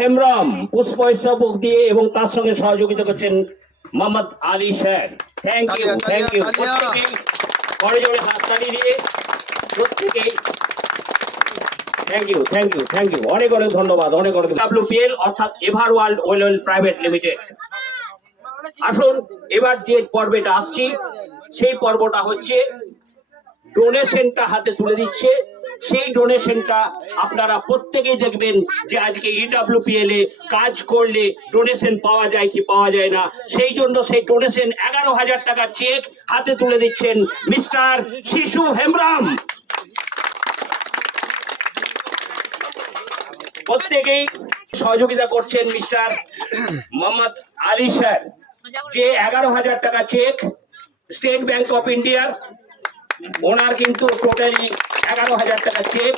হেমব্রম পুষ্পস্তবক দিয়ে এবং তার সঙ্গে সহযোগিতা করছেন Mohammad Ali sir thank you thank you. প্রত্যেকেই জোরে হাততালি দিয়ে প্রত্যেকেই thank you thank you thank you অনেক অনেক ধন্যবাদ অনেক অনেক ডাব্লিউপিএল অর্থাৎ ever world well well private limited আসুন এবার যে পর্বটা আসছি সেই পর্বটা হচ্ছে ডোনেশনটা হাতে তুলে দিচ্ছে। সেই ডোনেশনটা আপনারা প্রত্যেকেই দেখবেন যে আজকে ইডাব্লিউপিএল এ কাজ করলে ডোনেশন পাওয়া যায় কি পাওয়া যায় না। সেই জন্য সেই ডোনেশন এগারো হাজার টাকা চেক হাতে তুলে দিচ্ছেন মিস্টার শিশু হেমরাম প্রত্যেকেই সহযোগিতা করছেন মিস্টার মোহাম্মদ আলী স্যার। যে এগারো হাজার টাকা চেক স্টেট ব্যাংক অফ ইন্ডিয়ার ওনার কিন্তু টোটালি এগারো হাজার টাকা চেক।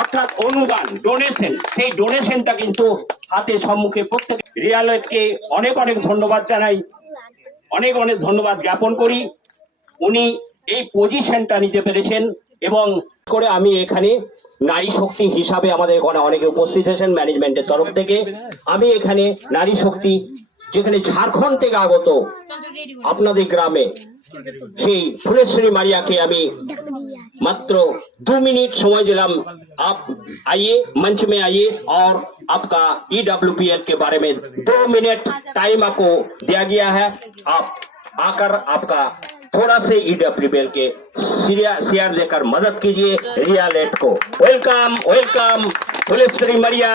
অর্থাৎ অনুদান ডোনেশন সেই ডোনেশনটা কিন্তু হাতে সম্মুখে প্রত্যেক রিয়ালকে অনেক অনেক ধন্যবাদ জানাই। অনেক অনেক ধন্যবাদ জ্ঞাপন করি। উনি এই পজিশনটা নিতে পেরেছেন এবং করে আমি এখানে নারী শক্তি হিসাবে আমাদের এখানে অনেকে উপস্থিত হয়েছেন ম্যানেজমেন্টের তরফ থেকে। আমি এখানে নারী শক্তি যেখানে ঝাড়খণ্ড থেকে আগত আপনাদের গ্রামে সেই ফুলেশ্বরী মারিয়াকে আমি मात्र दो मिनट समय दिलाम आप आइए मंच में आइए और आपका ई डब्ल्यू पी एल के बारे में दो मिनट टाइम आपको दिया गया है आप आकर आपका थोड़ा से ई डब्ल्यू पी एल के शेयर देकर मदद कीजिए रिया लेट को वेलकम वेलकम फुलेश्वरी मरिया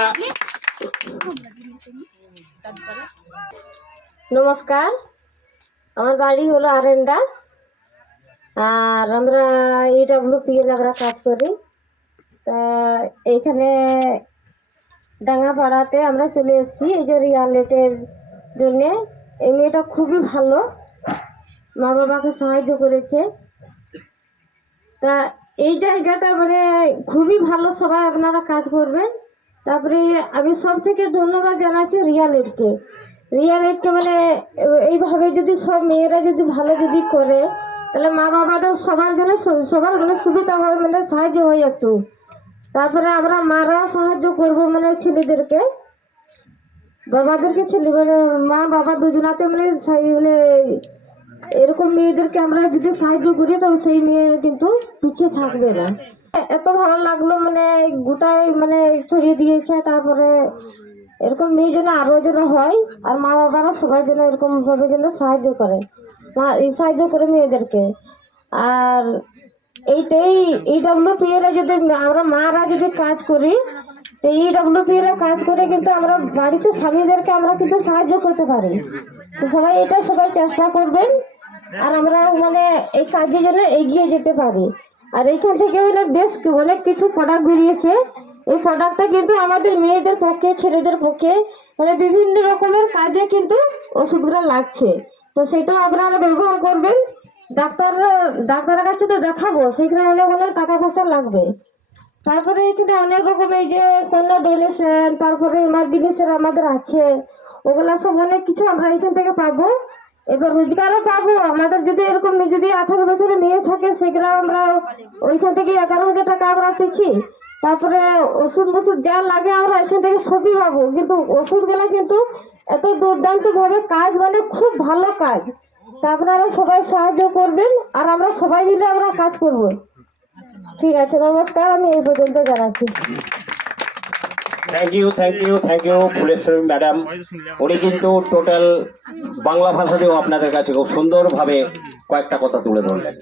নমস্কার আমার বাড়ি হলো আরেন্ডা আর আমরা ইডাব্লিউ পিএল আমরা কাজ করি। তা এইখানে ডাঙ্গাপাড়াতে আমরা চলে এসেছি, এই যে রিয়ালেটের জন্যে। এই মেয়েটা খুবই ভালো। মা বাবাকে সাহায্য করেছে। তা এই জায়গাটা মানে খুবই ভালো, সবাই আপনারা কাজ করবেন। তারপরে আমি সব থেকে ধন্যবাদ জানাচ্ছি রিয়ালেটকে রিয়ালেটকে মানে এইভাবে যদি সব মেয়েরা যদি ভালো যদি করে তাহলে মা বাবাদের সবার জন্য সবার মানে সুবিধা হয় মানে সাহায্য হয় একটু। তারপরে আমরা মারা সাহায্য করব মানে ছেলেদেরকে। বাবাদেরকে ছেলে মানে মা বাবা দুজনাতে মানে মানে এরকম মেয়েদেরকে আমরা যদি সাহায্য করি তবে সেই মেয়ে কিন্তু পিছিয়ে থাকবে না। এত ভালো লাগল মানে গোটাই মানে ছড়িয়ে দিয়েছে, তারপরে এরকম মেয়ে যেন আরও যেন হয়, আর মা বাবারা সবাই যেন এরকম ভাবে যেন সাহায্য করে। সাহায্য করে মেয়েদেরকে। আর এইটাই এই ডাব্লিউপিএল এ যদি আমরা মারা যদি কাজ করি, এই ডাব্লিউপিএল এ কাজ করে কিন্তু আমরা বাড়িতে স্বামীদেরকে আমরা কিন্তু সাহায্য করতে পারি। তো সবাই এটা সবাই চেষ্টা করবেন, আর আমরা মানে এই কাজে যেন এগিয়ে যেতে পারি। আর এইখান থেকে বেশ অনেক কিছু প্রোডাক্ট বেরিয়েছে। এই প্রোডাক্টটা কিন্তু আমাদের মেয়েদের পক্ষে, ছেলেদের পক্ষে মানে বিভিন্ন রকমের কাজে কিন্তু ওষুধগুলো লাগছে। তো সেটাও আপনারা ব্যবহার করবেন। ডাক্তার, ডাক্তারের কাছে তো দেখাবো, সেখানে অনেক অনেক টাকা পয়সা লাগবে। তারপরে এখানে অনেক রকম এই যে কোনো ডোনেশন তারপরে জিনিসের আমাদের আছে, ওগুলা সব অনেক কিছু আমরা এখান থেকে পাবো। এবার রোজগারও পাবো, আমাদের যদি এরকম যদি আঠারো বছরের মেয়ে থাকে সেগুলো আমরা ওইখান থেকে এগারো হাজার টাকা আমরা পেয়েছি। তারপরে ওষুধ ওষুধ যা লাগে আমরা এখান থেকে সবই পাবো, কিন্তু ওষুধগুলো কিন্তু এত দুর্দান্ত ভাবে কাজ মানে খুব ভালো কাজ। তা আপনারা সবাই সাহায্য করবেন আর আমরা সবাই মিলে আমরা কাজ করব। ঠিক আছে, নমস্কার, আমি এই পর্যন্ত জানাচ্ছি। Thank you thank you thank you Phuleshwari madam উনি কিন্তু টোটাল বাংলা ভাষাতেও আপনাদের কাছে খুব সুন্দরভাবে কয়েকটা কথা তুলে ধরলেন।